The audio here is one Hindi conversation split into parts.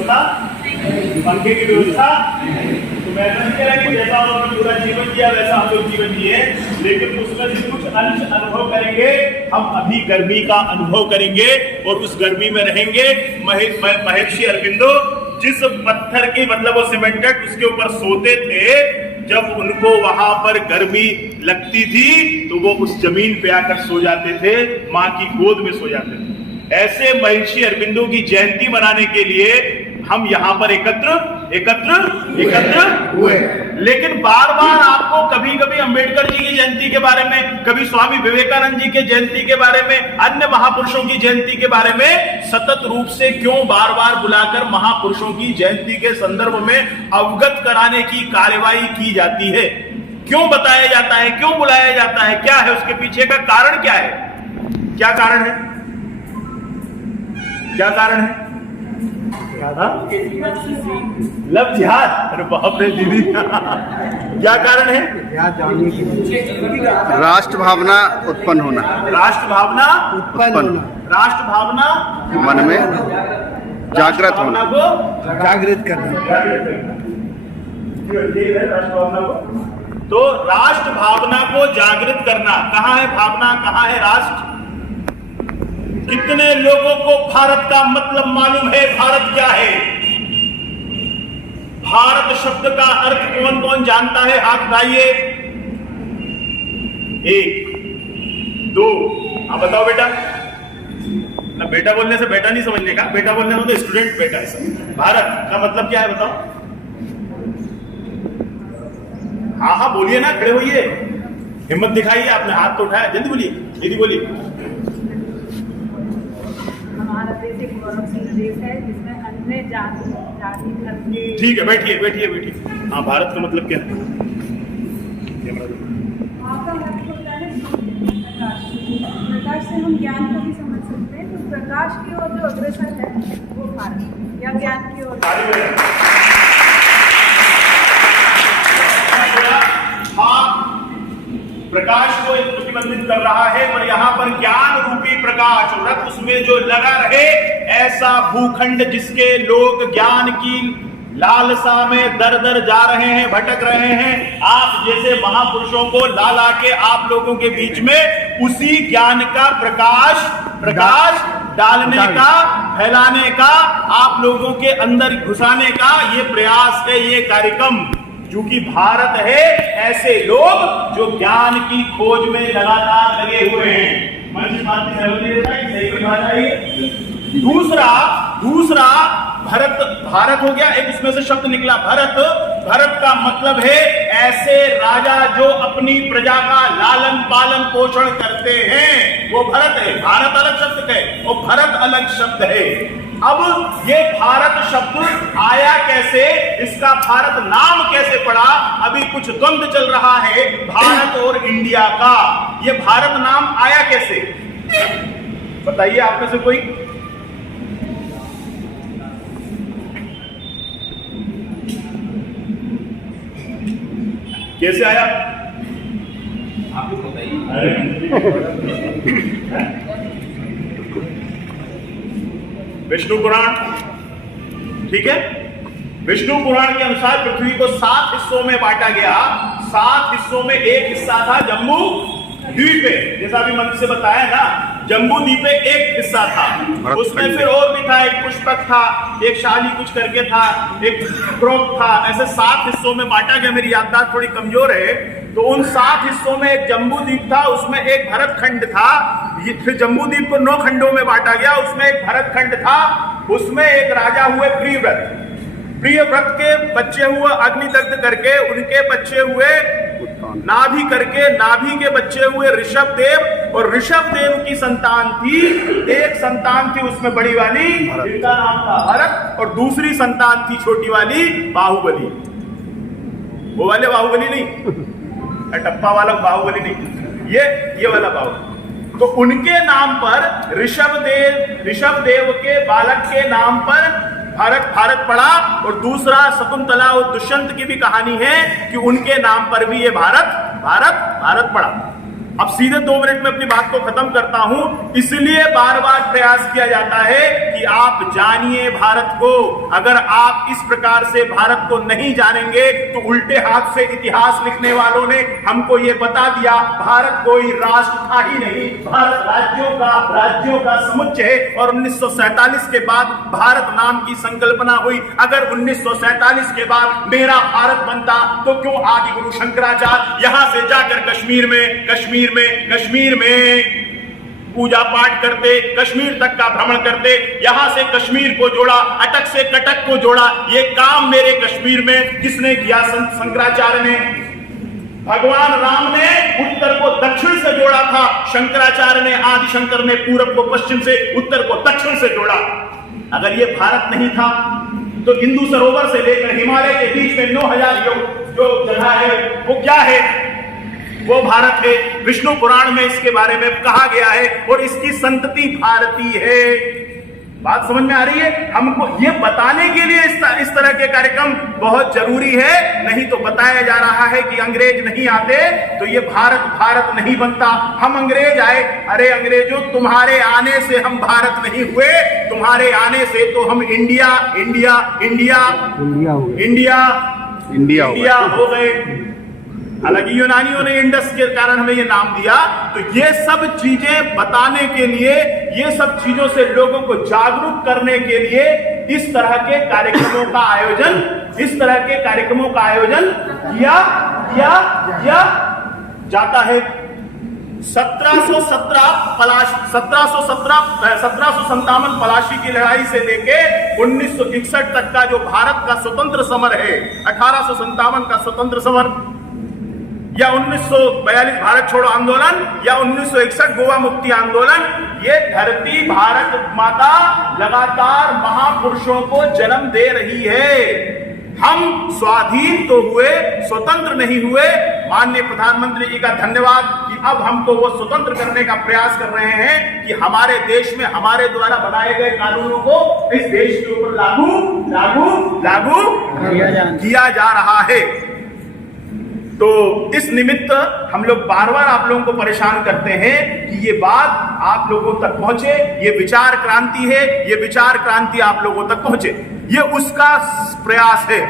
व्यवस्था, पंखे की व्यवस्था। तो मैं नहीं कह रहा कि जैसा उन्होंने पूरा जीवन जिया वैसा हम लोग जीवन जिए, लेकिन उसमें से कुछ अंश अनुभव करेंगे। हम अभी गर्मी का अनुभव करेंगे और उस गर्मी में रहेंगे। महर्षि अरविंदो जिस पत्थर की मतलब वो सीमेंटेड उसके ऊपर सोते थे, जब उनको वहां पर गर्मी लगती थी तो वो उस जमीन पे आकर सो जाते थे, मां की गोद में सो जाते थे। ऐसे महर्षि अरविंदो की जयंती मनाने के लिए हम यहाँ पर एकत्र हुए। लेकिन बार बार आपको कभी कभी अंबेडकर जी की जयंती के बारे में, कभी स्वामी विवेकानंद जी के जयंती के बारे में, अन्य महापुरुषों की जयंती के बारे में सतत रूप से क्यों बार बार बुलाकर महापुरुषों की जयंती के संदर्भ में अवगत कराने की कार्यवाही की जाती है? क्यों बताया जाता है, क्यों बुलाया जाता है, क्या है उसके पीछे का कारण? क्या है, क्या कारण है, क्या कारण है? लव जिहाद। अरे बाप रे दीदी क्या कारण है? राष्ट्र भावना उत्पन्न होना। राष्ट्र भावना उत्पन्न, राष्ट्र भावना मन में जागृत होना, को जागृत करना। राष्ट्र भावना को, तो राष्ट्र भावना को जागृत करना। कहाँ है भावना, कहाँ है राष्ट्र? कितने लोगों को भारत का मतलब मालूम है? भारत क्या है? भारत शब्द का अर्थ कौन कौन जानता है? हाथ उठाइए। 1 2, आप बताओ बेटा। ना बेटा बोलने से बेटा नहीं समझने का, बेटा बोलने से तो स्टूडेंट बेटा है। भारत का मतलब क्या है बताओ? हाँ हाँ बोलिए ना, खड़े होइए, हिम्मत दिखाइए। आपने हाथ तो उठाया, जल्दी बोलिए, दीदी बोलिए। हमारा देश एक गौरवशाली देश है जिसमें अन्य जाति धर्म के। ठीक है, बैठिए बैठिए बैठिए। हाँ, भारत का मतलब क्या है? आपका मतलब होता है प्रकाश। प्रकाश से हम ज्ञान को भी समझ सकते हैं। तो प्रकाश की ओर जो अग्रसर है वो भारत, या ज्ञान की ओर। प्रकाश को प्रतिबंधित कर रहा है, और यहाँ पर ज्ञान रूपी प्रकाश रथ उसमें जो लगा रहे, ऐसा भूखंड जिसके लोग ज्ञान की लालसा में दर दर जा रहे हैं, भटक रहे हैं। आप जैसे महापुरुषों को ला ला के आप लोगों के बीच में उसी ज्ञान का प्रकाश डालने का, फैलाने का, आप लोगों के अंदर घुसाने का ये प्रयास है, ये कार्यक्रम। क्योंकि भारत है ऐसे लोग जो ज्ञान की खोज में लगातार लगे हुए हैं। दूसरा भारत हो गया, एक उसमें से शब्द निकला भरत का मतलब है ऐसे राजा जो अपनी प्रजा का लालन पालन पोषण करते हैं, वो भरत है। भारत अलग शब्द है और भरत अलग शब्द है। अब ये भारत शब्द आया कैसे, इसका भारत नाम कैसे पड़ा, अभी कुछ द्वंद्व चल रहा है भारत और इंडिया का। ये भारत नाम आया कैसे, बताइए आप में से कोई? कैसे आया आप लोग बताइए। विष्णु पुराण, ठीक है, विष्णु पुराण के अनुसार पृथ्वी को 7 हिस्सों में बांटा गया। 7 हिस्सों में एक हिस्सा था जम्बू द्वीप, जैसा अभी मंत्र से बताया ना, जम्बू द्वीप एक हिस्सा था। उसमें फिर और भी था, एक पुष्पक था, एक शाली कुछ करके था, एक क्रोक था। ऐसे 7 हिस्सों में बांटा गया। मेरी याददाश्त थोड़ी कमजोर है, तो उन 7 हिस्सों में एक जम्बू द्वीप था, उसमें एक भरत खंड था। ये फिर जम्बू द्वीप को 9 खंडों में बांटा गया, उसमें एक भरत खंड था। उसमें एक राजा हुए प्रियव्रत के बच्चे हुए अग्निदग्ध करके, उनके बच्चे हुए नाभि करके, नाभि के बच्चे हुए ऋषभ देव, और ऋषभ देव की संतान थी, एक संतान थी उसमें बड़ी वाली जिनका नाम था भरत, और दूसरी संतान थी छोटी वाली बाहुबली। वो वाले बाहुबली नहीं, टप्पा वाला बाहुबली नहीं, ये वाला बाहुबली। तो उनके नाम पर ऋषभ देव के बालक के नाम पर भारत पड़ा, और दूसरा शकुंतला और दुष्यंत की भी कहानी है कि उनके नाम पर भी ये भारत पड़ा। अब सीधे 2 मिनट में अपनी बात को खत्म करता हूं। इसलिए बार बार प्रयास किया जाता है कि कि आप जानिए भारत को। अगर आप इस प्रकार से भारत को नहीं जानेंगे तो उल्टे हाथ से इतिहास लिखने वालों ने हमको ये बता दिया भारत कोई राष्ट्र था ही नहीं, भारत राज्यों का समुच्चय है। और 1947 के बाद भारत नाम की संकल्पना हुई। अगर 1947 के बाद मेरा भारत बनता तो क्यों आदि गुरु शंकराचार्य यहां से जाकर कश्मीर में पूजा पाठ करते, कश्मीर तक का भ्रमण करते, यहां से कश्मीर को जोड़ा, अटक से कटक को जोड़ा। ये काम मेरे कश्मीर में किसने किया? संत शंकराचार्य ने। भगवान राम ने उत्तर को दक्षिण से जोड़ा था, शंकराचार्य ने, आदि शंकर ने पूरब को पश्चिम से, उत्तर को दक्षिण से जोड़ा। अगर ये भारत नहीं था तो इंदु सरोवर से लेकर हिमालय के बीच में 9000 जो जगह है वो क्या है? वो भारत है। विष्णु पुराण में इसके बारे में कहा गया है और इसकी संतति भारतीय है। बात समझ में आ रही है? हमको ये बताने के लिए इस तरह के कार्यक्रम बहुत जरूरी है। नहीं तो बताया जा रहा है कि अंग्रेज नहीं आते तो ये भारत नहीं बनता। हम अंग्रेज आए, अरे अंग्रेजों तुम्हारे आने से हम भारत नहीं हुए, तुम्हारे आने से तो हम इंडिया हो गए। हालांकि यूनानियों ने इंडस के कारण हमें ये नाम दिया। तो ये सब चीजें बताने के लिए, ये सब चीजों से लोगों को जागरूक करने के लिए इस तरह के कार्यक्रमों का आयोजन किया जाता है। 1757 पलाशी की लड़ाई से लेके 1961 तक का जो भारत का स्वतंत्र समर है, 1857 का स्वतंत्र समर या 1942 भारत छोड़ो आंदोलन या 1961 गोवा मुक्ति आंदोलन, ये धरती भारत माता लगातार महापुरुषों को जन्म दे रही है। हम स्वाधीन तो हुए, स्वतंत्र नहीं हुए। माननीय प्रधानमंत्री जी का धन्यवाद कि अब हमको वो स्वतंत्र करने का प्रयास कर रहे हैं कि हमारे देश में हमारे द्वारा बनाए गए कानूनों को इस देश के ऊपर लागू किया जा रहा है। तो इस निमित्त हम लोग बार बार आप लोगों को परेशान करते हैं कि ये बात आप लोगों तक पहुंचे, ये विचार क्रांति है, ये विचार क्रांति आप लोगों तक पहुंचे, ये उसका प्रयास है।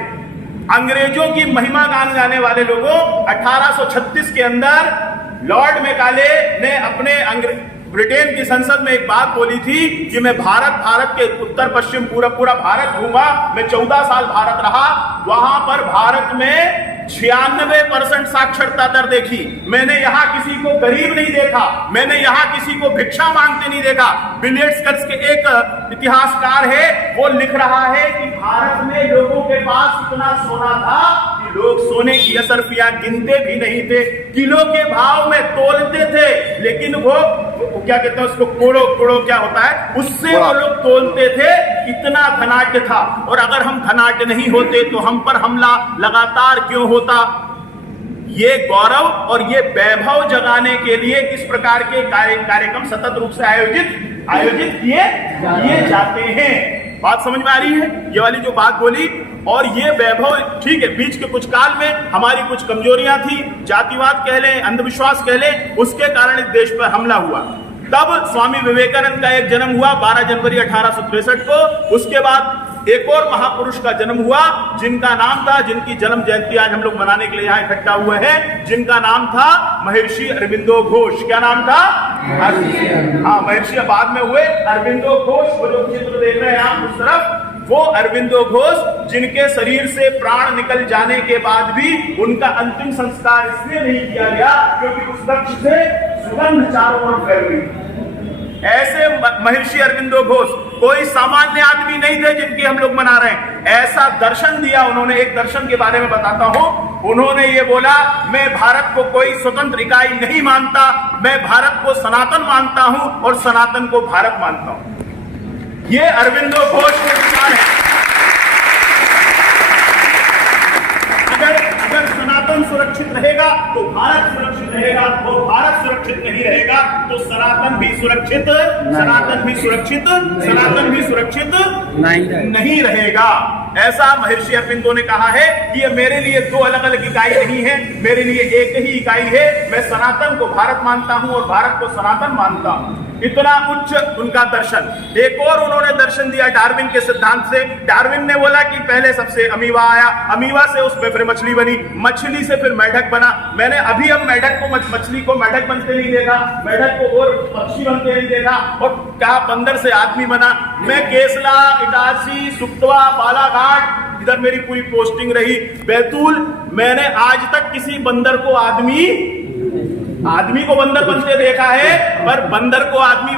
अंग्रेजों की महिमा गाने जाने वाले लोगों 1836 के अंदर लॉर्ड मैकाले ने अपने ब्रिटेन की संसद में एक बात बोली थी कि मैं भारत के उत्तर पश्चिम पूरा भारत घूमा, मैं 14 साल भारत रहा, वहां पर भारत में 96% साक्षरता दर देखी। मैंने यहाँ किसी को गरीब नहीं देखा, मैंने यहाँ किसी को भिक्षा मांगते नहीं देखा। बिलियर्ड्स कर्ज के एक इतिहासकार है, वो लिख रहा है कि भारत में लोगों के पास इतना सोना था कि लोग सोने की असरफियां गिनते भी नहीं थे, किलो के भाव में तोलते थे, लेकिन वो क्या कहते हैं उसको, कोड़ो क्या होता है, उससे वो लोग तोलते थे। इतना धनाढ्य था। और अगर हम धनाढ्य नहीं होते तो हम पर हमला लगातार क्यों होता? ये गौरव और ये वैभव जगाने के लिए किस प्रकार के कार्यक्रम सतत रूप से आयोजित किए जाते हैं। बात समझ में आ रही है? ये वाली जो बात बोली, और ये वैभव ठीक है, बीच के कुछ काल में हमारी कुछ कमजोरियां थी, जातिवाद कह लें, अंधविश्वास कह लें, उसके कारण इस देश पर हमला हुआ। तब स्वामी विवेकानंद का एक जन्म हुआ 12 जनवरी 1863 को। उसके बाद एक और महापुरुष का जन्म हुआ जिनका नाम था, जिनकी जन्म जयंती आज हम लोग मनाने के लिए यहाँ इकट्ठा हुए हैं, जिनका नाम था महर्षि अरविंदो घोष। क्या नाम था? हाँ, महर्षि बाद में हुए अरविंदो घोष। वो जो चित्र देख रहे हैं आप उस तरफ, वो अरविंदो घोष, जिनके शरीर से प्राण निकल जाने के बाद भी उनका अंतिम संस्कार इसलिए नहीं किया गया क्योंकि उस वृक्ष से सुगंध चारों ओर फैल गई। ऐसे महर्षि अरविंदो घोष कोई सामान्य आदमी नहीं थे जिनकी हम लोग मना रहे हैं। ऐसा दर्शन दिया उन्होंने। एक दर्शन के बारे में बताता हूं। उन्होंने ये बोला, मैं भारत को कोई स्वतंत्र इकाई नहीं मानता, मैं भारत को सनातन मानता हूं और सनातन को भारत मानता हूं। ये अरविंदो घोष के विचार है। अगर सनातन सुरक्षित रहेगा तो भारत सुरक्षित रहेगा, और भारत सुरक्षित नहीं रहेगा तो सनातन भी सुरक्षित नहीं रहेगा। ऐसा महर्षि अरविंदो ने कहा है कि ये मेरे लिए दो अलग अलग इकाई नहीं है, मेरे लिए एक ही इकाई है। मैं सनातन को भारत मानता हूं और भारत को सनातन मानता हूं। इतना उच्च उनका दर्शन। एक और उन्होंने दर्शन दिया डार्विन के सिद्धांत से। डार्विन ने बोला कि पहले सबसे अमीबा आया, अमीबा से उसमें फिर मछली बनी, मछली से फिर मेढक बना। मैंने अभी अब मेढक को मछली को मेढक बनते नहीं देखा, मेढक को और पक्षी बनते नहीं देखा, और कहा बंदर से आदमी बना। मैं केसला, इटारसी, सुक्तवा, बालाघाट, इधर मेरी पूरी पोस्टिंग रही, बैतूल, मैंने आज तक किसी बंदर को आदमी को बंदर बनते देखा है, पर बंदर को आदमी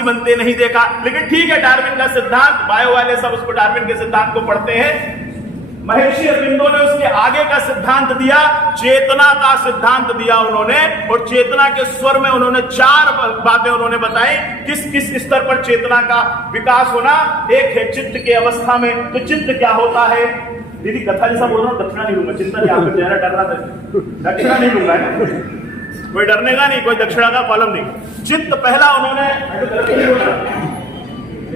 बनते नहीं देखा। लेकिन ठीक है, डार्विन का सिद्धांत, बायो वाले सब उसको डार्विन के सिद्धांत को पढ़ते हैं। महर्षि अरविंदो ने उसके आगे का सिद्धांत दिया, चेतना का सिद्धांत दिया उन्होंने, और चेतना के स्वर में उन्होंने 4 बातें उन्होंने बताई, किस किस स्तर पर चेतना का विकास होना। एक है चित्त के अवस्था में, तो चित्त क्या होता है? दीदी कथा जैसा बोल रहा हूं, दक्षिणा नहीं लूंगा, चिंता नहीं, आपका चेहरा डर रहा था, दक्षिणा नहीं लूंगा, कोई डरने का नहीं, कोई दक्षिणा का कॉलम नहीं। चित्त पहला उन्होंने,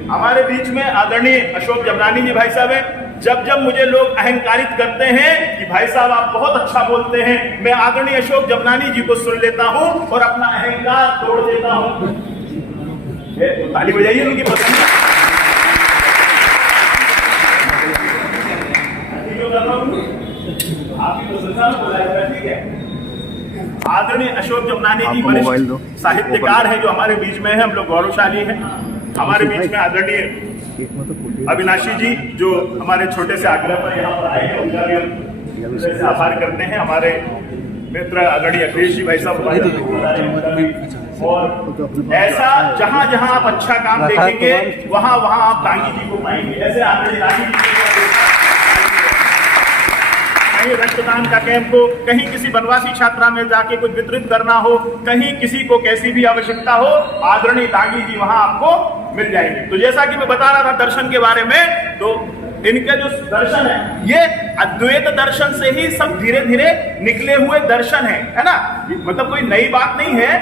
हमारे बीच में आदरणीय अशोक जमनानी जी भाई साहब हैं। जब जब मुझे लोग अहंकारित करते हैं कि भाई साहब आप बहुत अच्छा बोलते हैं, मैं आदरणीय अशोक जमनानी जी को सुन लेता हूं और अपना अहंकार तोड़ देता हूं। तो ताली बजाइए उनकी पसंद। आपकी तो संसार बोला है, ठीक है। आदरणीय अशोक जमनानी जी वरिष्ठ साहित्यकार हैं जो हमारे बीच में है, हम लोग गौरवशाली हैं। हमारे बीच में आदरणीय अविनाशी जी जो हमारे छोटे से आग्रह पर यहाँ पर आए हैं, उनका भी हम आभार करते हैं। हमारे मित्र आदरणीय अखिलेश जी भाई साहब हमारे, और ऐसा जहां जहां आप अच्छा काम देखेंगे वहां वहां आप दांगी जी को पाएंगे। ऐसे आदरणीय दांगी जी कहीं रक्तदान का कैंप हो, कहीं किसी वनवासी छात्रा में जाके कुछ वितरित करना हो, कहीं किसी को कैसी भी आवश्यकता हो, आदरणीय दांगी जी वहां आपको मिल जाएंगे। तो जैसा कि मैं बता रहा था दर्शन के बारे में, तो इनके जो दर्शन है ये अद्वैत दर्शन से ही सब धीरे धीरे निकले हुए दर्शन है ना, मतलब कोई नई बात नहीं है।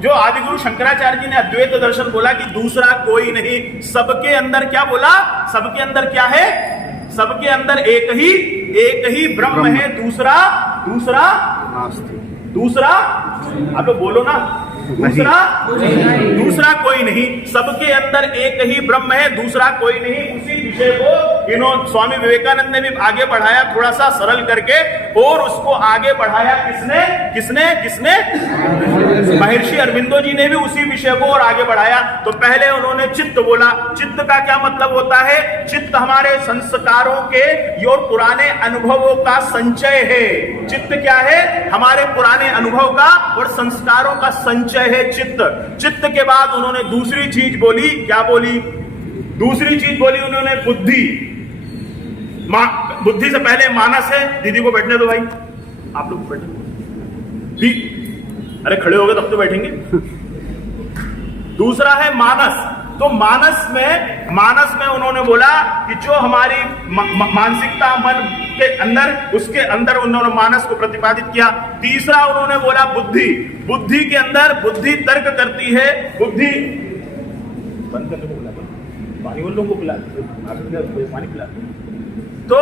जो आदिगुरु शंकराचार्य जी ने अद्वैत दर्शन बोला कि दूसरा कोई नहीं, सबके अंदर क्या बोला, सबके अंदर क्या है, सबके अंदर एक ही ब्रह्म है, दूसरा आप लोग बोलो ना, दूसरा कोई नहीं, सबके अंदर एक ही ब्रह्म है, दूसरा कोई नहीं। उसी विषय को इन्होंने स्वामी विवेकानंद ने भी आगे बढ़ाया, थोड़ा सा सरल करके, और उसको आगे बढ़ाया किसने महर्षि अरविंदो जी ने भी उसी विषय को और आगे बढ़ाया। तो पहले उन्होंने चित्त बोला। चित्त का क्या मतलब होता है? चित्त हमारे संस्कारों के और पुराने अनुभवों का संचय है। चित्त क्या है? हमारे पुराने अनुभव का और संस्कारों का संचय है चित्त। चित्त के बाद उन्होंने दूसरी चीज बोली, क्या बोली? दूसरी चीज बोली उन्होंने बुद्धि। बुद्धि से पहले मानस है। दीदी को बैठने दो भाई, आप लोग बैठे, अरे खड़े हो गए तब तो बैठेंगे। दूसरा है मानस। तो मानस में उन्होंने बोला कि जो हमारी मानसिकता मन के अंदर, उसके अंदर उन्होंने मानस को प्रतिपादित किया। तीसरा उन्होंने बोला बुद्धि। बुद्धि के अंदर बुद्धि तर्क करती है। बुद्धि बंद करने को बोला, पानी उन लोगों को पिला, पानी पिला। तो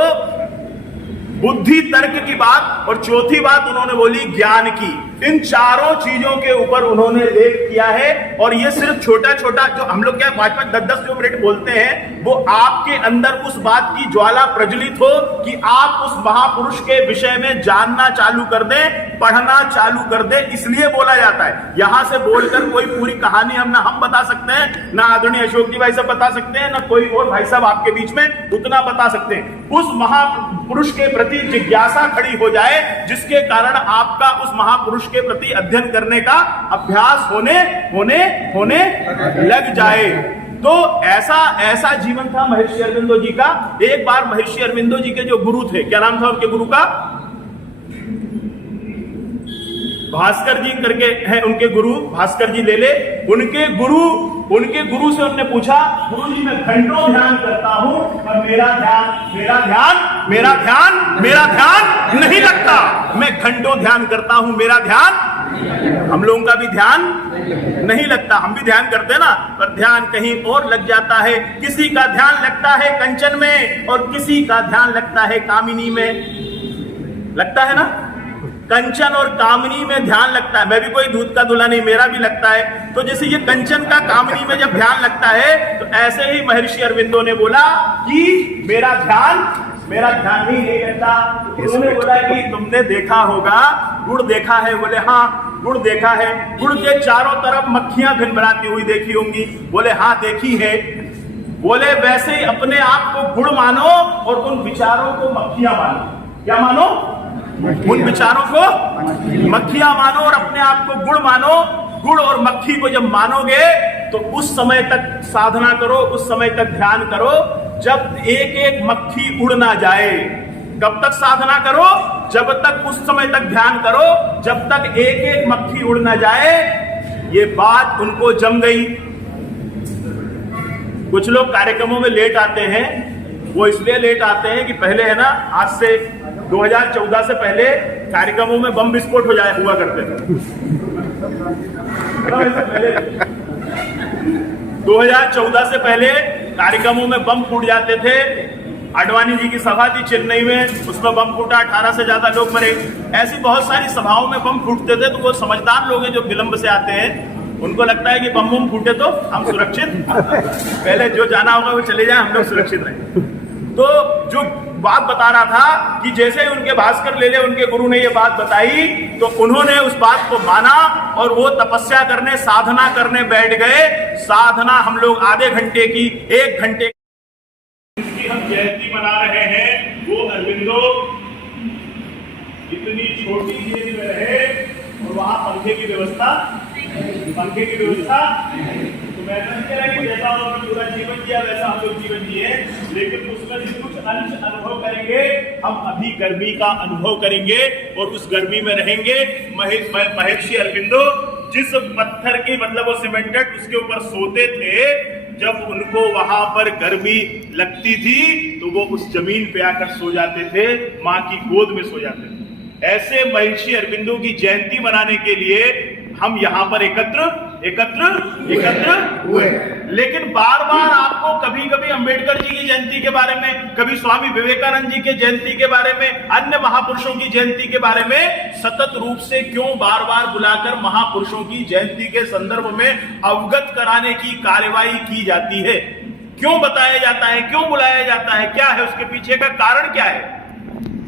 बुद्धि तर्क की बात, और चौथी बात उन्होंने बोली ज्ञान की। इन चारों चीजों के ऊपर उन्होंने लेख किया है। और ये सिर्फ छोटा छोटा जो हम लोग क्या 5-5, 10-10 जो मिनट बोलते हैं, वो आपके अंदर उस बात की ज्वाला प्रज्वलित हो कि आप उस महापुरुष के विषय में जानना चालू कर दें, पढ़ना चालू कर दें, इसलिए बोला जाता है। यहां से बोलकर कोई पूरी कहानी हम बता सकते हैं ना, आदरणीय अशोक जी भाई साहब बता सकते हैं ना, कोई और भाई साहब आपके बीच में उतना बता सकते हैं। उस महापुरुष के प्रति जिज्ञासा खड़ी हो जाए, जिसके कारण आपका उस महापुरुष के प्रति अध्ययन करने का अभ्यास होने लग जाए। तो ऐसा जीवन था महर्षि अरविंदो जी का। एक बार महर्षि अरविंदो जी के जो गुरु थे, क्या नाम था उनके गुरु का? भास्कर जी करके है उनके गुरु, भास्कर जी ले ले। उनके गुरु से उन्होंने पूछा, गुरु जी मैं घंटों ध्यान करता हूं पर मेरा ध्यान नहीं लगता। मैं घंटों ध्यान करता हूं, मेरा ध्यान, हम लोगों का भी ध्यान नहीं लगता। हम भी ध्यान करते हैं ना, पर ध्यान कहीं और लग जाता है। किसी का ध्यान लगता है कंचन में और किसी का ध्यान लगता है कामिनी में, लगता है ना। कंचन और कामनी में ध्यान लगता है, मैं भी कोई दूध का दूल्हा नहीं, मेरा भी लगता है, तो जैसे ये कंचन का कामनी में जब ध्यान लगता है तो ऐसे ही महर्षि अरविंदो ने बोला कि मेरा ध्यान नहीं लगता। उन्होंने बोला कि तुमने देखा होगा गुड़ देखा है, बोले हाँ गुड़ देखा है, गुड़ के चारों तरफ मक्खियां भिनभिनाती हुई देखी होंगी, बोले हाँ देखी है। बोले वैसे ही अपने आप को गुड़ मानो और उन विचारों को मक्खियां मानो। क्या मानो? उन विचारों को मक्खियां मानो और अपने आप को गुड़ मानो। गुड़ और मक्खी को जब मानोगे तो उस समय तक साधना करो, उस समय तक ध्यान करो जब एक एक मक्खी उड़ ना जाए। कब तक साधना करो? जब तक, उस समय तक ध्यान करो जब तक एक एक मक्खी उड़ ना जाए। ये बात उनको जम गई। कुछ लोग कार्यक्रमों में लेट आते हैं, वो इसलिए लेट आते हैं कि पहले है ना, आज से 2014 से पहले कार्यक्रमों में बम विस्फोट हुआ करते थे। 2014 से पहले कार्यक्रमों में बम फूट जाते थे। आडवाणी जी की सभा थी चेन्नई में, उसमें बम फूटा, 18 से ज्यादा लोग मरे। ऐसी बहुत सारी सभाओं में बम फूटते थे। तो वो समझदार लोग हैं जो विलंब से आते हैं, उनको लगता है कि बम फूटे तो हम सुरक्षित, पहले जो जाना होगा वो चले जाए, हम लोग सुरक्षित रहें। तो जो बात बता रहा था कि जैसे ही उनके भास्कर ले ले उनके गुरु ने ये बात बताई तो उन्होंने उस बात को माना और वो तपस्या करने, साधना करने बैठ गए। साधना हम लोग आधे घंटे की, 1 घंटे की हम जयंती मना रहे हैं। वो अरविंदो इतनी छोटी जेल में रहे और वहां पंखे की व्यवस्था तो मैं नहीं कह रहा कि जैसा उन्होंने पूरा जीवन जिया वैसा हम लोग जीवन जिए, लेकिन उसमें से कुछ अंश अनुभव करेंगे। हम अभी गर्मी का अनुभव करेंगे और उस गर्मी में रहेंगे। महर्षि अरविंदो जिस पत्थर की, मतलब वो सीमेंटेड, उसके ऊपर सोते थे, जब उनको वहां पर गर्मी लगती थी तो वो उस जमीन पे आकर सो जाते थे, माँ की गोद में सो जाते थे। ऐसे महर्षि अरविंदो की जयंती मनाने के लिए हम यहाँ पर एकत्र हुए। लेकिन बार बार आपको कभी कभी अंबेडकर जी की जयंती के बारे में, कभी स्वामी विवेकानंद जी के जयंती के बारे में, अन्य महापुरुषों की जयंती के बारे में सतत रूप से क्यों बार बार बुलाकर महापुरुषों की जयंती के संदर्भ में अवगत कराने की कार्यवाही की जाती है? क्यों बताया जाता है, क्यों बुलाया जाता है, क्या है उसके पीछे का कारण? क्या है,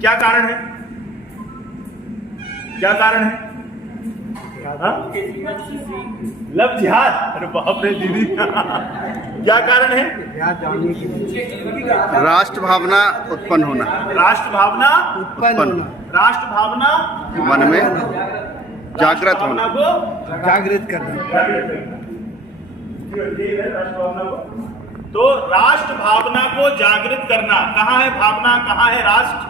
क्या कारण है, क्या कारण है? लव जिहाद? अरे बाप रे दीदी, क्या कारण है? राष्ट्र भावना उत्पन्न होना। राष्ट्र भावना उत्पन्न, राष्ट्र भावना मन में जागृत होना, को जागृत करना। तो राष्ट्र भावना को जागृत करना। कहाँ है भावना, कहाँ है राष्ट्र?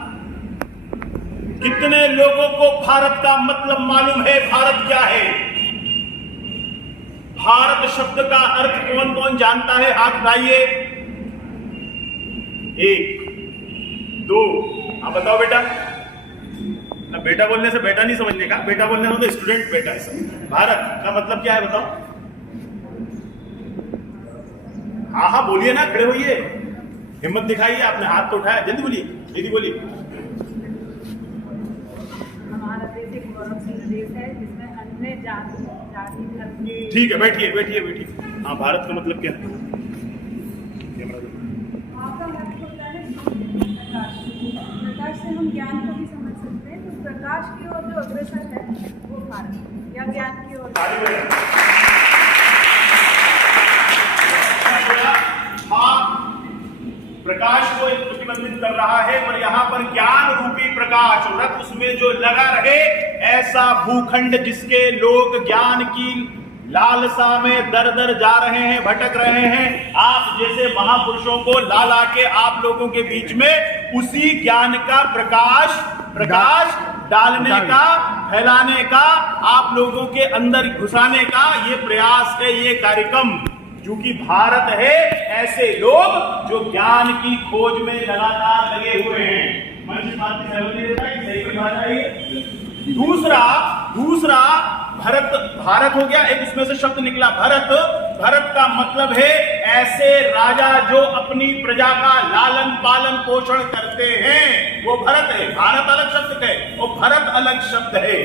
कितने लोगों को भारत का मतलब मालूम है? भारत क्या है? भारत शब्द का अर्थ कौन कौन जानता है? हाथ उठाइए। 1 2, आप बताओ बेटा। ना बेटा बोलने से बेटा नहीं समझने का, बेटा बोलने में तो स्टूडेंट बेटा है। भारत का मतलब क्या है बताओ? हाँ हाँ बोलिए ना, खड़े होइए, हिम्मत दिखाइए। आपने हाथ तो उठाया, जल्दी बोलिए, दीदी बोलिए। ठीक है, बैठिए बैठिए बैठिए। हाँ, भारत का मतलब क्या है? प्रकाश से हम ज्ञान को भी समझ सकते हैं। तो प्रकाश की ओर जो अग्रसर है वो भारत, या ज्ञान की ओर। प्रकाश को प्रतिबंधित कर रहा है, पर यहाँ पर ज्ञान रूपी प्रकाश रथ उसमें जो लगा रहे, ऐसा भूखंड जिसके लोग ज्ञान की लालसा में दर दर जा रहे हैं, भटक रहे हैं। आप जैसे महापुरुषों को ला ला के आप लोगों के बीच में उसी ज्ञान का प्रकाश डालने का, फैलाने का, आप लोगों के अंदर घुसाने का ये प्रयास है, ये कार्यक्रम। क्योंकि भारत है ऐसे लोग जो ज्ञान की खोज में लगातार लगे हुए हैं। दूसरा भरत, भारत हो गया, एक उसमें से शब्द निकला भरत। भरत का मतलब है ऐसे राजा जो अपनी प्रजा का लालन पालन पोषण करते हैं, वो भरत है। भारत अलग शब्द है और भरत अलग शब्द है।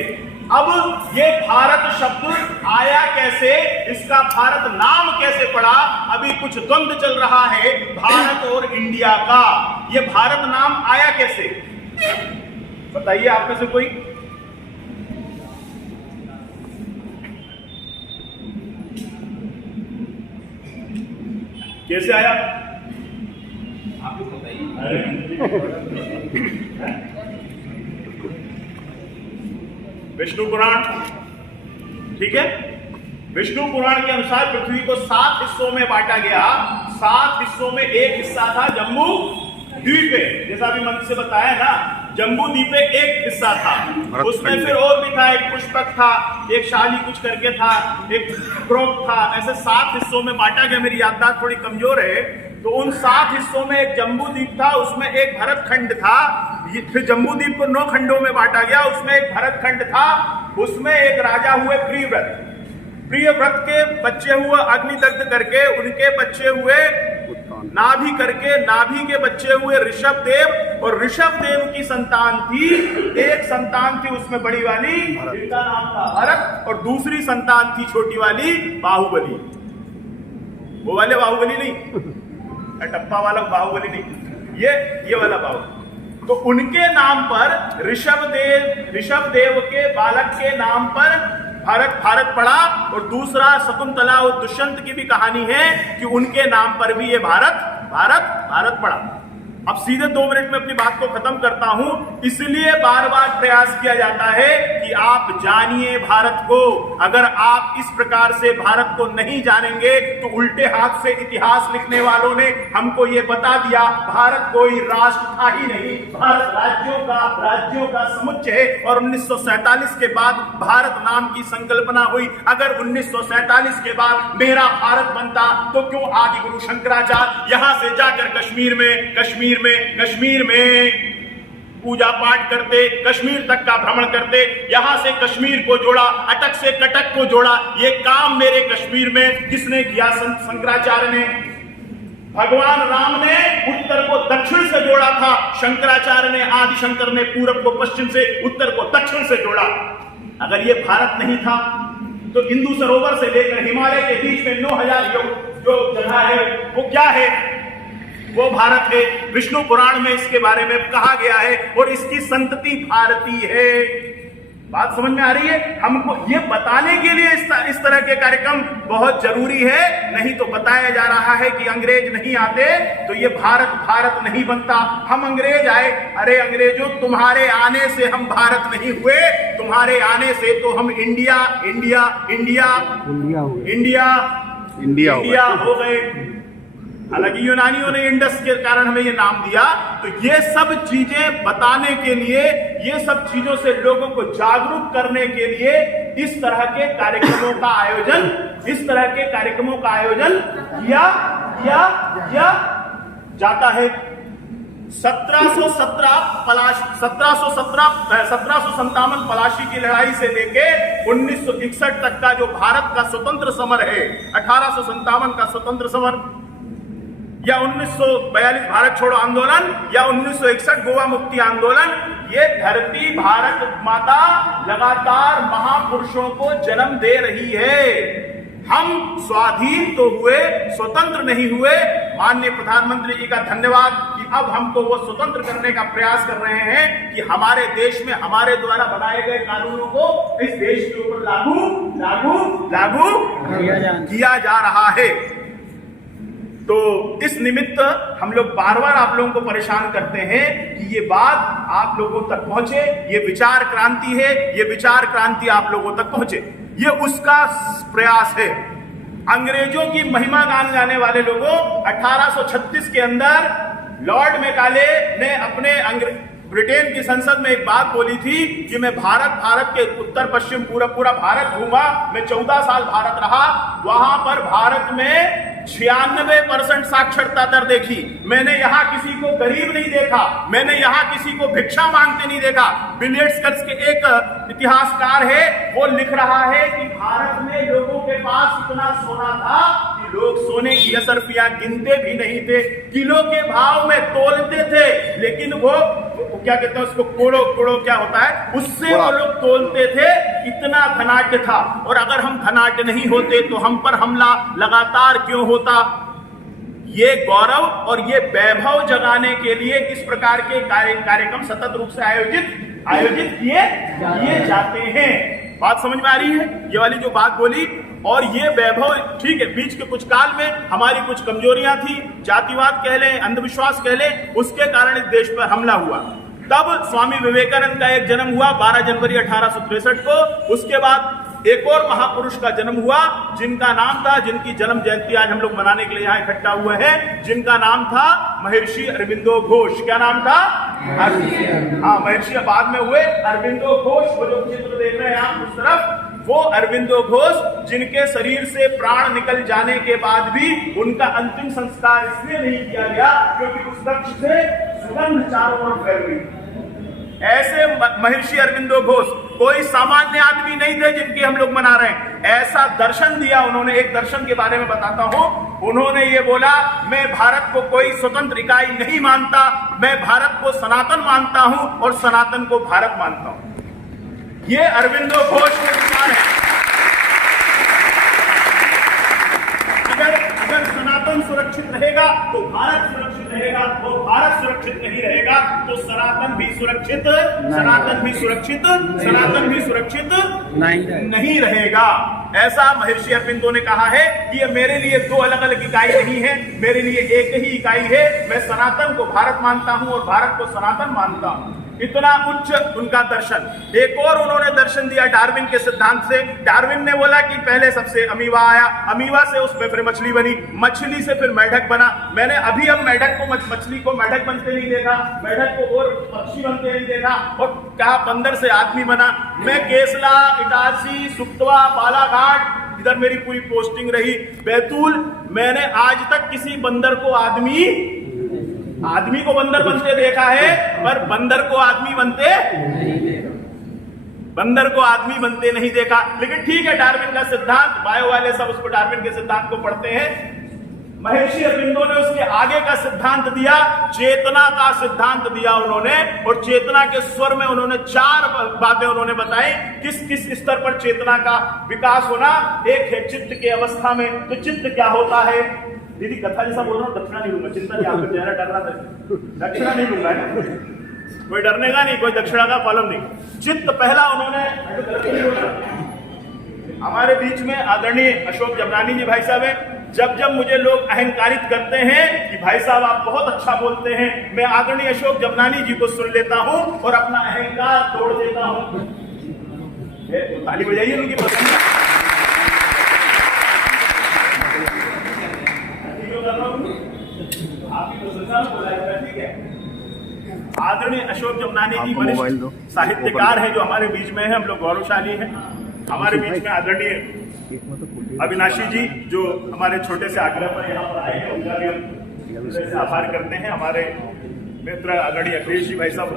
अब ये भारत शब्द आया कैसे, इसका भारत नाम कैसे पड़ा, अभी कुछ द्वंद्व चल रहा है भारत और इंडिया का। ये भारत नाम आया कैसे, बताइए आप में से कोई? कैसे आया? आप लोग बताइए। विष्णु पुराण, ठीक है, विष्णु पुराण के अनुसार पृथ्वी को 7 हिस्सों में बांटा गया। 7 हिस्सों में एक हिस्सा था जम्मू द्वीप पे, जैसा अभी मंत्री से बताया ना, जम्बू द्वीप पे एक हिस्सा था, उसमें फिर और भी था, एक पुष्पक था, एक शाली कुछ करके था, एक क्रोक था, ऐसे 7 हिस्सों में बांटा गया। मेरी याददाश्त थोड़ी कमजोर है, तो उन 7 हिस्सों में एक जम्बू द्वीप था, उसमें एक भरत खंड था। फिर जम्बू द्वीप को 9 खंडों में बांटा गया, उसमें एक भरत खंड था, उसमें एक राजा हुए प्रियव्रत। प्रियव्रत के बच्चे हुए अग्निदग्ध करके, उनके बच्चे हुए नाभि करके, नाभि के बच्चे हुए ऋषभ देव, और ऋषभ देव की संतान थी, एक संतान थी उसमें बड़ी वाली, जिनका नाम था भरत, और दूसरी संतान थी छोटी वाली बाहुबली। वो वाले बाहुबली नहीं, टप्पा वाला बाहुबली नहीं, ये वाला बाहुबली। तो उनके नाम पर ऋषभ देव के बालक के नाम पर भारत पड़ा, और दूसरा शकुंतला और दुष्यंत की भी कहानी है कि उनके नाम पर भी ये भारत पड़ा। अब सीधे 2 मिनट में अपनी बात को खत्म करता हूं, इसलिए बार बार प्रयास किया जाता है कि आप जानिए भारत को। अगर आप इस प्रकार से भारत को नहीं जानेंगे तो उल्टे हाथ से इतिहास लिखने वालों ने हमको ये बता दिया भारत कोई राष्ट्र था ही नहीं, भारत राज्यों का समुच्चय है, और 1947 के बाद भारत नाम की संकल्पना हुई। अगर 1947 के बाद मेरा भारत बनता तो क्यों आदि गुरु शंकराचार्य यहां से जाकर कश्मीर में पूजा पाठ करते, कश्मीर तक का भ्रमण करते, यहां से कश्मीर को जोड़ा, अटक से कटक को जोड़ा। ये काम मेरे कश्मीर में किसने किया? शंकराचार्य ने। भगवान राम ने उत्तर को दक्षिण से जोड़ा था, शंकराचार्य ने, आदि शंकर ने पूरब को पश्चिम से, उत्तर को दक्षिण से जोड़ा। अगर ये भारत नहीं था तो हिंदू सरोवर से लेकर हिमालय के बीच में 9000 जो जगह है वो क्या है? वो भारत है। विष्णु पुराण में इसके बारे में कहा गया है, और इसकी संतति भारतीय है। बात समझ में आ रही है? हमको ये बताने के लिए इस तरह के कार्यक्रम बहुत जरूरी है, नहीं तो बताया जा रहा है कि अंग्रेज नहीं आते तो ये भारत नहीं बनता। हम अंग्रेज आए, अरे अंग्रेजों तुम्हारे आने से हम भारत नहीं हुए, तुम्हारे आने से तो हम इंडिया हो गए। हालांकि यूनानियों ने इंडस के कारण हमें ये नाम दिया। तो ये सब चीजें बताने के लिए, ये सब चीजों से लोगों को जागरूक करने के लिए इस तरह के कार्यक्रमों का आयोजन किया जाता है। 1757 पलाशी की लड़ाई से लेके 1961 तक का जो भारत का स्वतंत्र समर है, 1857 का स्वतंत्र समर, या 1942 भारत छोड़ो आंदोलन, या 1961 गोवा मुक्ति आंदोलन, ये धरती भारत माता लगातार महापुरुषों को जन्म दे रही है। हम स्वाधीन तो हुए, स्वतंत्र नहीं हुए। माननीय प्रधानमंत्री जी का धन्यवाद कि अब हमको वो स्वतंत्र करने का प्रयास कर रहे हैं कि हमारे देश में हमारे द्वारा बनाए गए कानूनों को इस देश के ऊपर लागू किया जा रहा है। तो इस निमित्त हम लोग बार बार आप लोगों को परेशान करते हैं कि ये बात आप लोगों तक पहुंचे, ये विचार क्रांति है, ये विचार क्रांति आप लोगों तक पहुंचे, ये उसका प्रयास है। अंग्रेजों की महिमा गान गाने वाले लोगों 1836 के अंदर लॉर्ड मैकाले ने अपने ब्रिटेन की संसद में एक बात बोली थी कि मैं भारत के उत्तर पश्चिम पूरा भारत घूमा, मैं 14 साल भारत रहा, वहां पर भारत में 96% साक्षरता दर देखी। मैंने यहाँ किसी को गरीब नहीं देखा, मैंने यहाँ किसी को भिक्षा मांगते नहीं देखा। बिल गेट्स के एक इतिहासकार है, वो लिख रहा है कि भारत में लोगों के पास इतना सोना था कि लोग सोने की असरफियां गिनते भी नहीं थे, किलो के भाव में तोलते थे, लेकिन वो क्या कहते हैं उसको, कोड़ो क्या होता है, उससे वो लोग तोलते थे। इतना धनाढ्य था। और अगर हम धनाढ्य नहीं होते तो हम पर हमला लगातार क्यों होता? ये गौरव और ये वैभव जगाने के लिए किस प्रकार के कार्यक्रम सतत रूप से आयोजित किए जाते हैं। बात समझ में आ रही है? ये वाली जो बात बोली, और ये वैभव, ठीक है, बीच के कुछ काल में हमारी कुछ कमजोरियां थी, जातिवाद कह लें, अंधविश्वास कह लें, उसके कारण इस देश पर हमला हुआ। तब स्वामी विवेकानंद का एक जन्म हुआ 12 जनवरी 1863 को। उसके बाद एक और महापुरुष का जन्म हुआ, जिनका नाम था, जिनकी जन्म जयंती आज हम लोग मनाने के लिए यहाँ इकट्ठा हुए हैं, जिनका नाम था महर्षि अरविंदो घोष। क्या नाम था? हाँ, महर्षि बाद में हुए अरविंदो घोष। वो जो चित्र देख रहे हैं आप उस तरफ, वो अरविंदो घोष, जिनके शरीर से प्राण निकल जाने के बाद भी उनका अंतिम संस्कार इसलिए नहीं किया गया क्योंकि उस वृक्ष से सुगंध चारों ओर फैल गई। ऐसे महर्षि अरविंदो घोष कोई सामान्य आदमी नहीं थे जिनकी हम लोग मना रहे हैं। ऐसा दर्शन दिया उन्होंने। एक दर्शन के बारे में बताता हूं। उन्होंने ये बोला, मैं भारत को कोई स्वतंत्र इकाई नहीं मानता, मैं भारत को सनातन मानता हूं और सनातन को भारत मानता हूं। ये अरविंदो घोष के विचार है। अगर सनातन सुरक्षित रहेगा तो भारत सुरक्षित रहेगा, और भारत सुरक्षित नहीं रहेगा तो सनातन भी सुरक्षित नहीं रहेगा। ऐसा महर्षि अरविंदो ने कहा है कि ये मेरे लिए दो अलग अलग इकाई नहीं है, मेरे लिए एक ही इकाई है। मैं सनातन को भारत मानता हूं और भारत को सनातन मानता हूं। इतना उच्च उनका दर्शन। एक और उन्होंने दर्शन दिया डार्विन के सिद्धांत से। डार्विन ने बोला कि पहले सबसे अमीबा आया, अमीबा से उसमें फिर मछली बनी, मछली से फिर मेढक बना। मैंने अभी अब मेढक को, मछली को मेढक बनते नहीं देखा, मेढक को और पक्षी बनते नहीं देखा, और कहा बंदर से आदमी बना। मैं केसला, इटारसी, सुक्तवा, बालाघाट, इधर मेरी पूरी पोस्टिंग रही, बैतूल, मैंने आज तक किसी बंदर को आदमी को बंदर बनते देखा है, पर बंदर को आदमी बनते नहीं देखा। लेकिन ठीक है, डार्विन का सिद्धांत, बायो वाले सब उसको डार्विन के सिद्धांत को पढ़ते हैं। महर्षि अरविंदो ने उसके आगे का सिद्धांत दिया, चेतना का सिद्धांत दिया उन्होंने। और चेतना के स्वर में उन्होंने 4 बातें उन्होंने बताई, किस किस स्तर पर चेतना का विकास होना। एक है चित्त के अवस्था में। तो चित्त क्या होता है? दीदी कथा जैसा बोल रहा हूँ, दक्षिणा नहीं लूंगा, चिंता नहीं, आपका चेहरा डर रहा था, दक्षिणा नहीं लूंगा, कोई डरने का नहीं, कोई दक्षिणा का कॉलम नहीं। चित्त पहला उन्होंने, हमारे बीच में आदरणीय अशोक जमनानी जी भाई साहब है। जब मुझे लोग अहंकारित करते हैं कि भाई साहब आप बहुत अच्छा बोलते हैं, मैं आदरणीय अशोक जमनानी जी को सुन लेता हूं और अपना अहंकार तोड़ देता हूं। ताली बजाइए उनकी पसंद। ठीक है, आदरणीय अशोक जमनानी जी वरिष्ठ साहित्यकार हैं जो हमारे बीच में है, हम लोग गौरवशाली हैं। हमारे बीच में आदरणीय अविनाशी जी जो हमारे छोटे से आग्रह पर यहाँ पर आए हैं, उनका भी हम हृदय से आभार करते हैं। हमारे मित्र आदरणीय अखिलेश जी भाई साहब,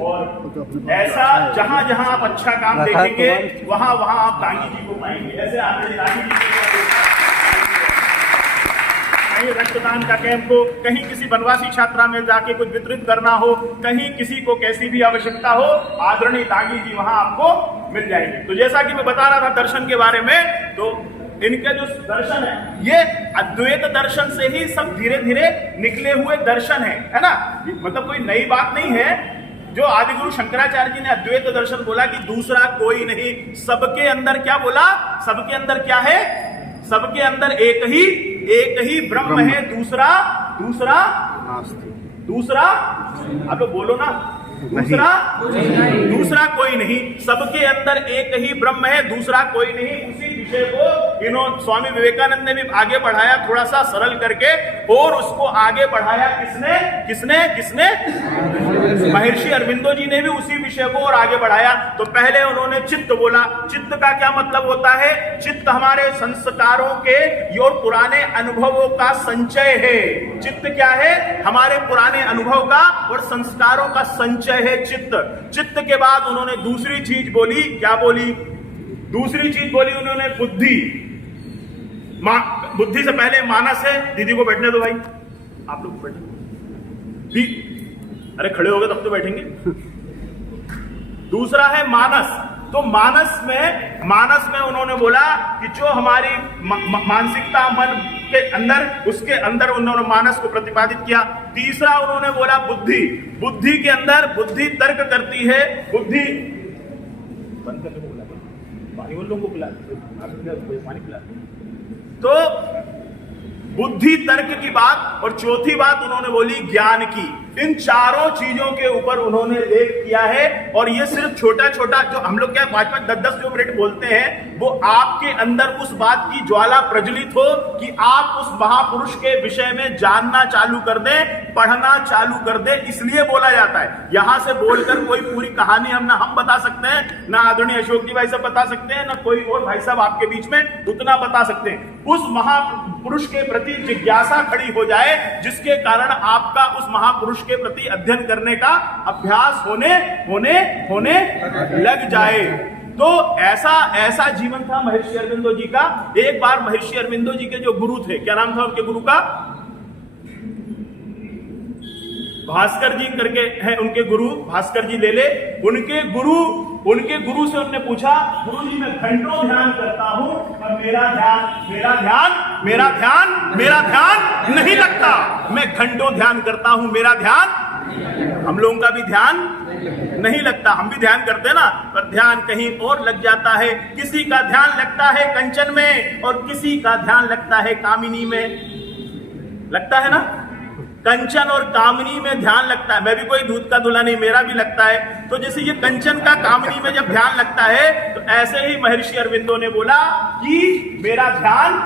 और ऐसा जहां जहां आप अच्छा काम देखेंगे वहां वहां आप दांगी जी को पाएंगे। ऐसे आदरणीय दांगी जी कहीं रक्तदान का कैंप हो, कहीं किसी वनवासी छात्रा में जाके कुछ वितरित करना हो, कहीं किसी को कैसी भी आवश्यकता हो, आदरणीय दांगी जी वहां आपको मिल जाएंगे। तो जैसा कि मैं बता रहा था दर्शन के बारे में, तो इनके जो दर्शन है ये अद्वैत दर्शन से ही सब धीरे धीरे निकले हुए दर्शन है ना। मतलब कोई नई बात नहीं है। जो आदिगुरु शंकराचार्य जी ने अद्वैत दर्शन बोला कि दूसरा कोई नहीं, सबके अंदर क्या बोला? सबके अंदर क्या है? सबके अंदर एक ही ब्रह्म है, दूसरा आप लोग बोलो ना, दूसरा कोई नहीं, सबके अंदर एक ही ब्रह्म है, दूसरा कोई नहीं। उसी विषय को इन्होंने स्वामी विवेकानंद ने भी आगे बढ़ाया, थोड़ा सा सरल करके, और उसको आगे बढ़ाया किसने किसने किसने महर्षि अरविंदो जी ने भी उसी विषय को और आगे बढ़ाया। तो पहले उन्होंने चित्त बोला। चित्त का क्या मतलब होता है? चित्त हमारे संस्कारों के और पुराने अनुभवों का संचय है। चित्त क्या है? हमारे पुराने अनुभव का और संस्कारों का संचय है चित्त। चित्त के बाद उन्होंने दूसरी चीज बोली। क्या बोली? दूसरी चीज बोली उन्होंने बुद्धि। बुद्धि से पहले मानस है। दीदी को बैठने दो भाई, आप लोग बैठे। अरे खड़े हो गए तब तो बैठेंगे। दूसरा है मानस। तो मानस में उन्होंने बोला कि जो हमारी मानसिकता मन के अंदर, उसके अंदर उन्होंने मानस को प्रतिपादित किया। तीसरा उन्होंने बोला बुद्धि। बुद्धि के अंदर बुद्धि तर्क करती है। बुद्धि बंद करके बोला, पानी उन लोगों को पिला, पानी पिला। तो बुद्धि तर्क की बात, और चौथी बात उन्होंने बोली ज्ञान की। इन चारों चीजों के ऊपर उन्होंने लेख किया है। और ये सिर्फ छोटा छोटा जो हम लोग क्या 5-5, 10-10 जो मिनट बोलते हैं, वो आपके अंदर उस बात की ज्वाला प्रज्वलित हो कि आप उस महापुरुष के विषय में जानना चालू कर दें, पढ़ना चालू कर दें। इसलिए बोला जाता है। यहां से बोलकर कोई पूरी कहानी हम बता सकते हैं, ना आदरणीय अशोक जी भाई साहब बता सकते हैं, ना कोई और भाई साहब आपके बीच में उतना बता सकते हैं। उस महापुरुष के प्रति जिज्ञासा खड़ी हो जाए, जिसके कारण आपका उस महापुरुष के प्रति अध्ययन करने का अभ्यास होने लग जाए। तो ऐसा जीवन था महर्षि अरविंदो जी का। एक बार महर्षि अरविंदो जी के जो गुरु थे, क्या नाम था उनके गुरु का? भास्कर जी करके हैं उनके गुरु। भास्कर जी ले ले। उनके गुरु से उन्होंने पूछा, गुरु जी मैं घंटों ध्यान करता हूं और मेरा ध्यान नहीं लगता। मैं घंटों ध्यान करता हूं, मेरा ध्यान, हम लोगों का भी ध्यान नहीं लगता। हम भी ध्यान करते हैं ना, पर ध्यान कहीं और लग जाता है। किसी का ध्यान लगता है कंचन में और किसी का ध्यान लगता है कामिनी में। लगता है ना? कंचन और कामनी में ध्यान लगता है। मैं भी कोई दूध का धुला नहीं, मेरा भी लगता है। तो जैसे ये कंचन का कामनी में जब ध्यान लगता है, तो ऐसे ही महर्षि अरविंदो ने बोला कि मेरा ध्यान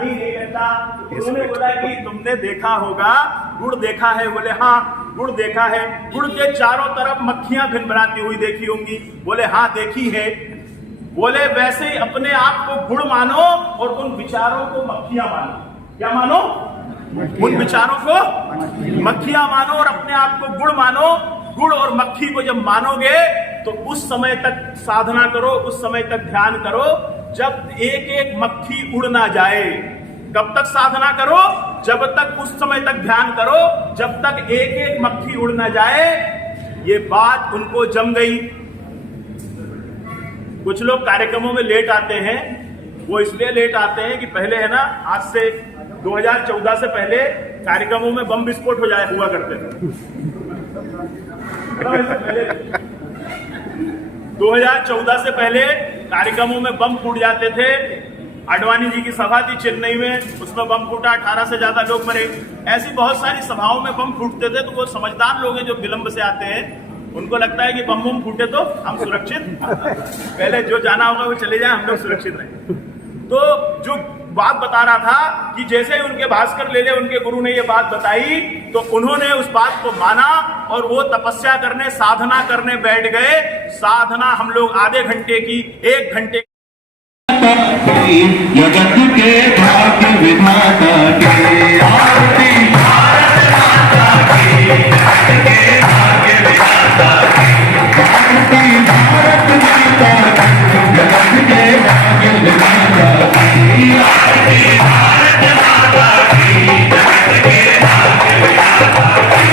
ही नहीं लगता। उन्होंने बोला कि तुमने देखा होगा, गुड़ देखा है? बोले हाँ गुड़ देखा है। गुड़ के चारों तरफ मक्खियां भिनभिनाती हुई देखी होंगी? बोले हाँ देखी है। बोले वैसे ही अपने आप को गुड़ मानो और उन विचारों को मक्खियां मानो। क्या मानो? उन विचारों को मक्खियां मानो और अपने आप को गुड़ मानो। गुड़ और मक्खी को जब मानोगे तो उस समय तक साधना करो, उस समय तक ध्यान करो जब एक एक मक्खी उड़ ना जाए। कब तक साधना करो? जब तक, उस समय तक ध्यान करो जब तक एक एक मक्खी उड़ ना जाए। ये बात उनको जम गई। कुछ लोग कार्यक्रमों में लेट आते हैं। वो इसलिए लेट आते हैं कि पहले है ना, आज से 2014 से पहले कार्यक्रमों में बम विस्फोट हुआ करते थे। 2014 से पहले कार्यक्रमों में बम फूट जाते थे। आडवाणी जी की सभा थी चेन्नई में, उसमें बम फूटा, 18 से ज्यादा लोग मरे। ऐसी बहुत सारी सभाओं में बम फूटते थे। तो वो समझदार लोग हैं जो विलंब से आते हैं, उनको लगता है कि बम फूटे तो हम सुरक्षित, पहले जो जाना होगा वो चले जाए, हम लोग सुरक्षित रहे। तो जो बात बता रहा था कि जैसे ही उनके भास्कर ले ले, उनके गुरु ने ये बात बताई, तो उन्होंने उस बात को माना और वो तपस्या करने, साधना करने बैठ गए। साधना हम लोग आधे घंटे की, 1 घंटे जगत के भाग्य विधाता की आरती, भारत माता की, जगत के भाग्य विधाता की आरती, भारत माता की, जगत के भाग्य विधाता की आरती, भारत माता की, जगत के भाग्य विधाता की।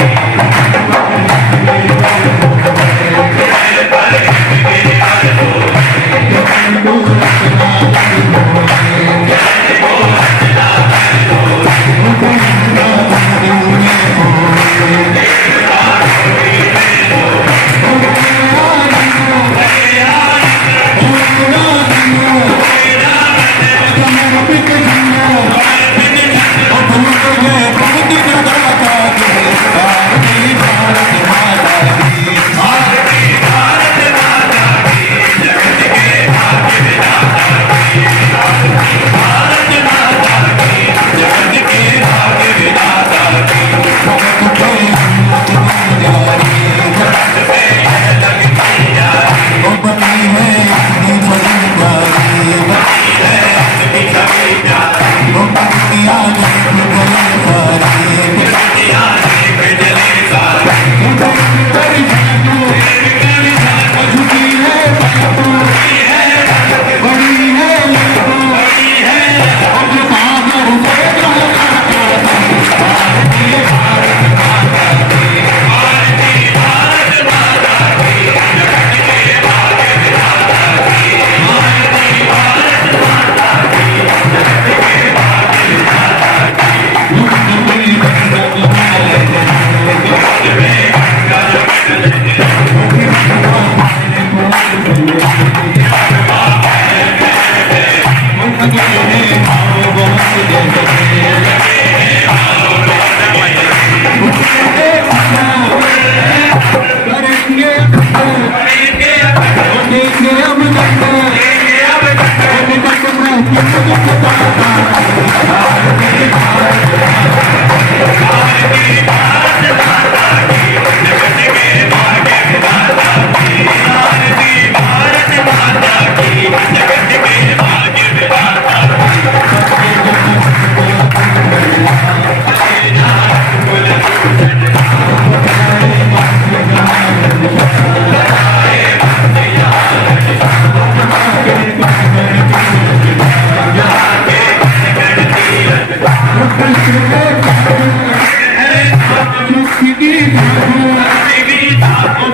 भक्ति की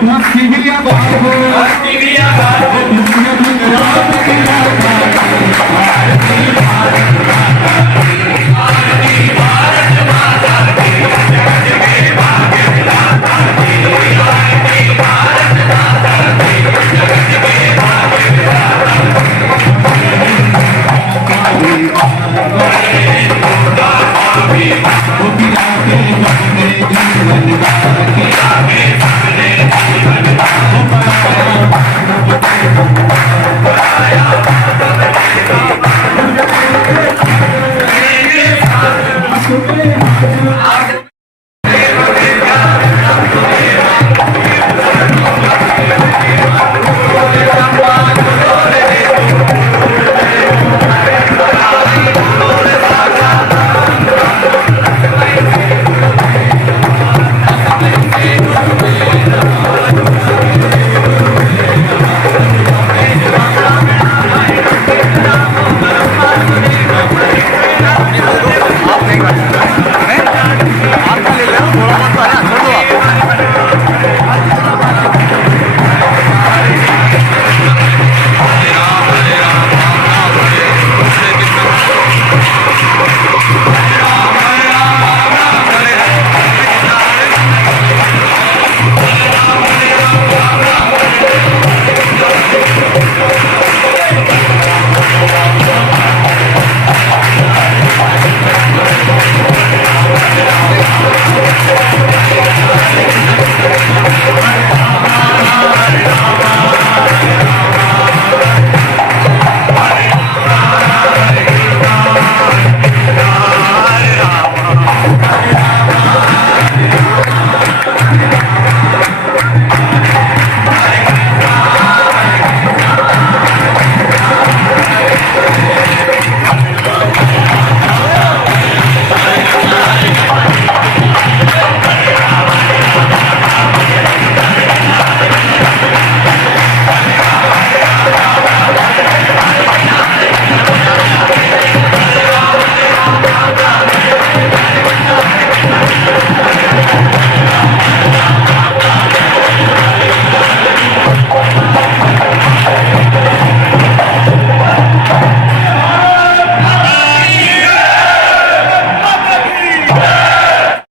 भक्ति की बाबू Thank you.